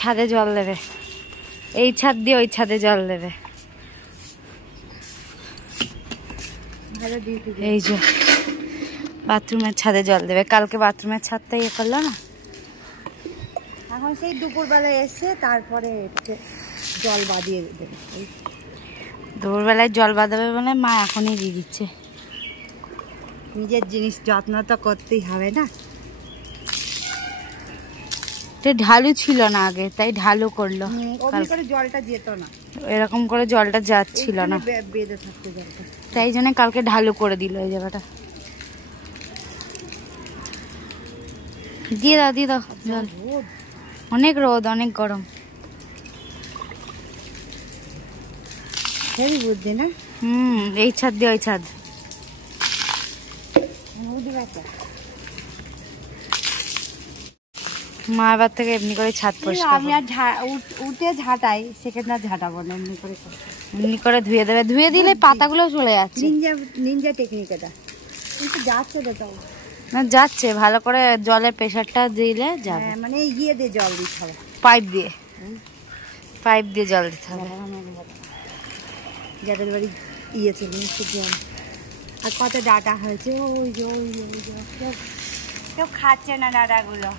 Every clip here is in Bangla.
ছাদে জল দেবে, এই ছাদ দিয়ে ওই ছাদে জল দেবে। এই যে বাথরুমের ছাদে জল দেবে, কালকে বাথরুমের ছাদটা ইয়ে করলো না। এখন সেই দুপুরবেলায় এসে তারপরে জল বাঁধিয়ে দেবে। দুপুরবেলায় জল বাঁধাবে বলে মা এখনই দিয়ে দিচ্ছে। নিজের জিনিস যত্ন তো করতেই হবে না। ঢালু ছিল না আগে, তাই ঢালু করলো। জলটা যেত না, এরকম করে জলটা যাচ্ছিল না, বেঁধে থাকতো জলটা, তাই জন্য কালকে ঢালু করে দিল এই জায়গাটা। দিয়ে দাও দিয়ে দাও জল, অনেক রোদ অনেক গরম। হেবি বুদ্ধি না। এই ছাদ দিয়ে ওই ছাদ। মা এবার থেকে এমনি করে ছাদ পরিষ্কার। আমি আর উঠে ঝাঁটাই, সেখানে আর ঝাঁটাবো না, এমনি করে ধুয়ে দেবে। ধুয়ে দিলে পাতাগুলো চলে যাচ্ছে। নিনজা টেকনিক এটা। কিন্তু যাচ্ছে তো তাও না, যাচ্ছে ভালো করে জলের প্রেশারটা দিলে যাবে। মানে ইয়ে দিয়ে জল দিতে হবে, পাইপ দিয়ে, পাইপ দিয়ে জল দিতে হবে। যাদের বাড়ি ইয়ে ছিল জল। আর কত ডাটা হয়েছে, ওই যে কেউ খাচ্ছে না ডাটাগুলো।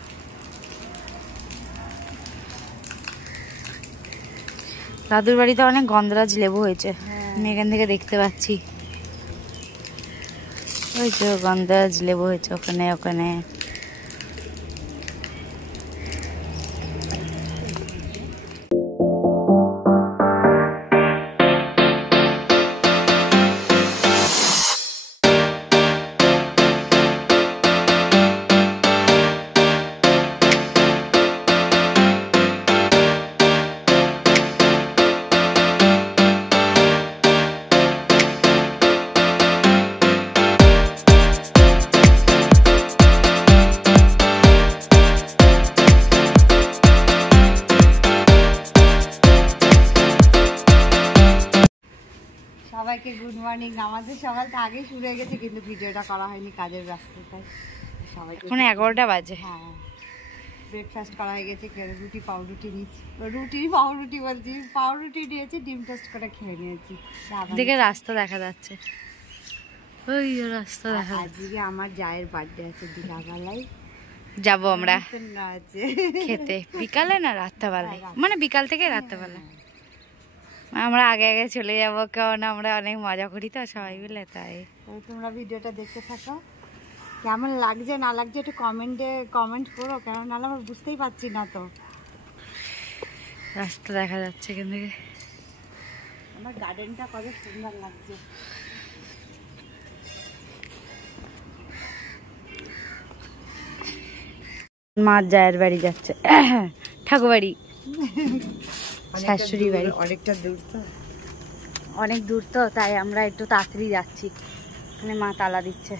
দাদুর বাড়িতে অনেক গন্ধরাজ লেবু হয়েছে, আমি এখান থেকে দেখতে পাচ্ছি। ওই তো গন্ধরাজ লেবু হয়েছে ওখানে ওখানে। সবাইকে গুড মর্নিং। আমাদের সকালটা আগেই শুরু হয়ে গেছে, কিন্তু ভিডিওটা করা হয়নি কাজের ব্যস্ততায়। সবাইকে এখন 11টা বাজে। হ্যাঁ, ব্রেকফাস্ট করা হয়ে গেছে। রুটি পাউরুটি নিয়েছি, পাউরুটি বলছি, পাউরুটি নিয়েছি, ডিম টোস্ট করে খেয়ে নিয়েছি। দিকে রাস্তা দেখা যাচ্ছে, ওই রাস্তা দেখা যাচ্ছে। আজকে আমার জায়ের বার্থডে আছে, বিকালবেলায় যাবো আমরা আছে খেতে। বিকালে না রাত্রেবেলায়, মানে বিকাল থেকে রাত্রেবেলা আমরা আগে আগে চলে যাবো, কারণ আমরা অনেক মজা করি তো সবাই মিলে। তাই তোমরা ভিডিওটা দেখতে থাকো, কেমন লাগছে না লাগছে একটু কমেন্ট করো, কারণ নাহলে আমরা বুঝতেই পারছি না। তো রাস্তা দেখা যাচ্ছে এখান থেকে, আমার গার্ডেনটা কত সুন্দর লাগছে। মা জায়ের বাড়ি যাচ্ছে, ঠাকুরবাড়ি, শাশুড়ি বাড়ি। অনেকটা দূর তো, অনেক দূর তো, তাই আমরা একটু তাড়াতাড়ি যাচ্ছি। মানে মা তালা দিচ্ছে,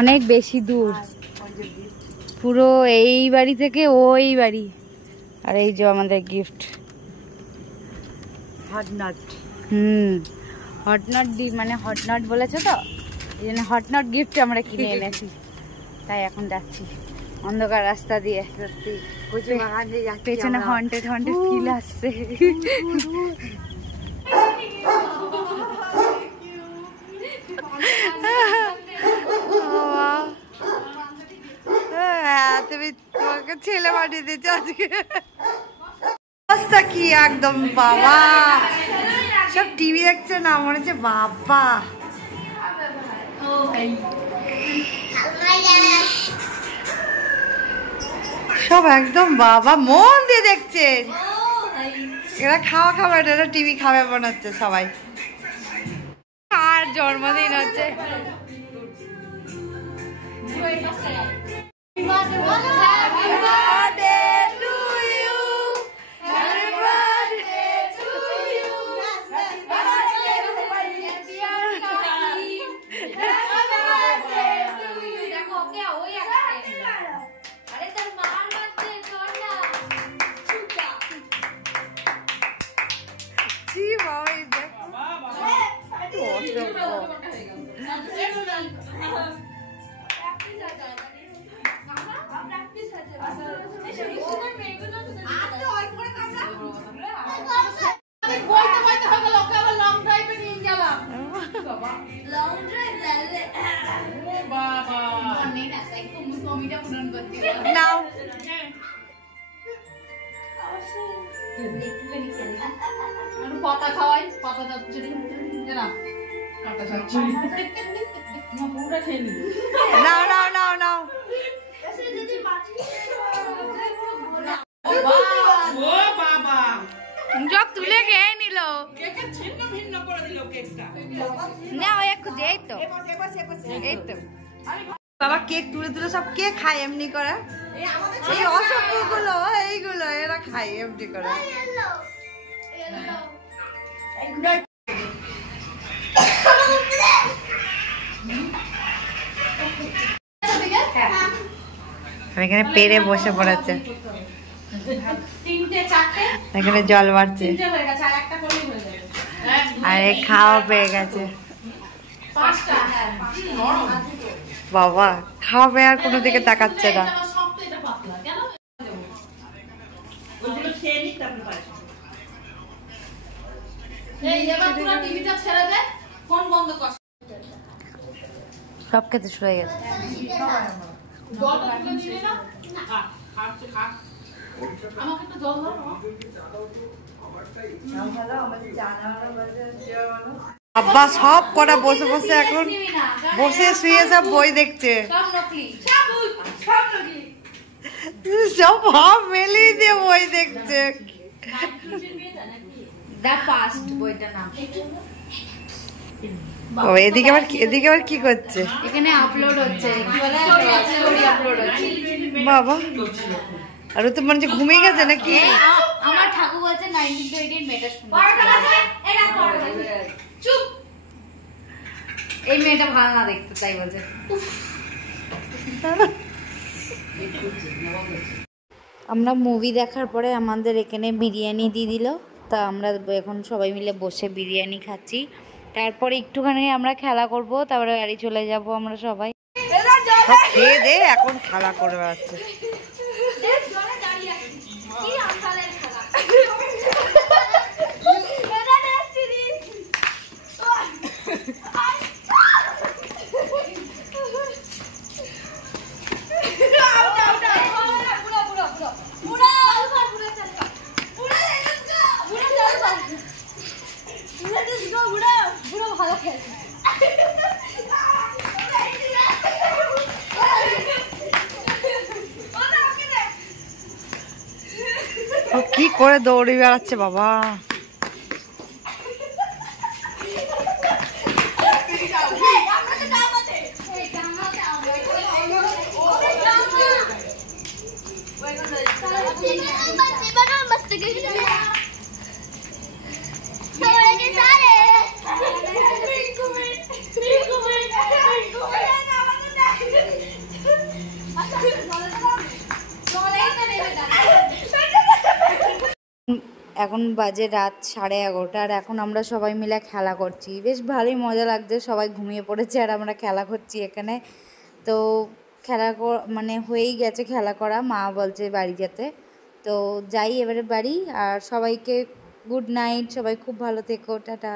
অনেক বেশি দূর, পুরো এই বাড়ি থেকে ওই বাড়ি। আর এই যে আমাদের গিফট, হটনট। হটনট মানে হটনট বলেছে তো, এই জন্য হটনট গিফট আমরা কিনে এনেছি। তাই এখন যাচ্ছি অন্ধকার রাস্তা দিয়ে, সত্যি পেছনে হন্টেড ফিল আসছে। তুমি তোমাকে ছেলে পাঠিয়ে দিচ্ছ আজকে, অবস্থা কি একদম। বাবা সব টিভি দেখছে না, মনে হচ্ছে বাবা সব একদম বাবা মন দিয়ে দেখছে। এরা খাবে, এরা টিভি খাবে মনে হচ্ছে সবাই। আর জন্মদিন হচ্ছে, পাতা খাওয়াই, পাতা নাও নাও নাও নাও। জগ তুলে খেয়ে নিল না, ওই একটু এই তো এই তো বাবা কেক তুলে তুলে সব কে খায় এমনি করে? এই অসভ্যগুলো, এইগুলো এরা খায় এমনি করে। এখানে পেরে বসে পড়েছে, এখানে জল বাড়ছে আর খাওয়া পেয়ে গেছে। বাবা খাওয়া পেয়ে আর কোনো দিকে তাকাচ্ছে না। সব খেতে শুরু হয়ে গেছে। আব্বা সব কটা বসে বসে এখন বসে শুয়ে সব বই দেখছে, সব ভাব মেলিয়ে দিয়ে বই দেখছে। ও এদিকে আবার কি করছে? এখানে আপলোড হচ্ছে, কি বলে আপলোড হচ্ছে। বাবা আর তো মনে হচ্ছে ঘুমিয়ে গেছে নাকি? আমার ঠাকুর বলছে 1928 মেয়েটা চুপ, এই মেয়েটা ভালো না দেখতে, তাই বলছে। আমরা মুভি দেখার পরে আমাদের এখানে বিরিয়ানি দিয়ে দিল, তা আমরা এখন সবাই মিলে বসে বিরিয়ানি খাচ্ছি। তারপরে একটুখানি আমরা খেলা করব, তারপরে বাড়ি চলে যাব আমরা সবাই। খেয়ে দে এখন খেলা করে বেড়াচ্ছে। কি করে দৌড়ে বেড়াচ্ছে বাবা। এখন বাজে রাত 11:30 আর এখন আমরা সবাই মিলে খেলা করছি। বেশ ভালোই মজা লাগছে, সবাই ঘুমিয়ে পড়েছে আর আমরা খেলা করছি এখানে। তো খেলা মানে হয়েই গেছে খেলা করা, মা বলছে বাড়ি যেতে। তো যাই এবারে বাড়ি, আর সবাইকে গুড নাইট, সবাই খুব ভালো থেকো, টাটা।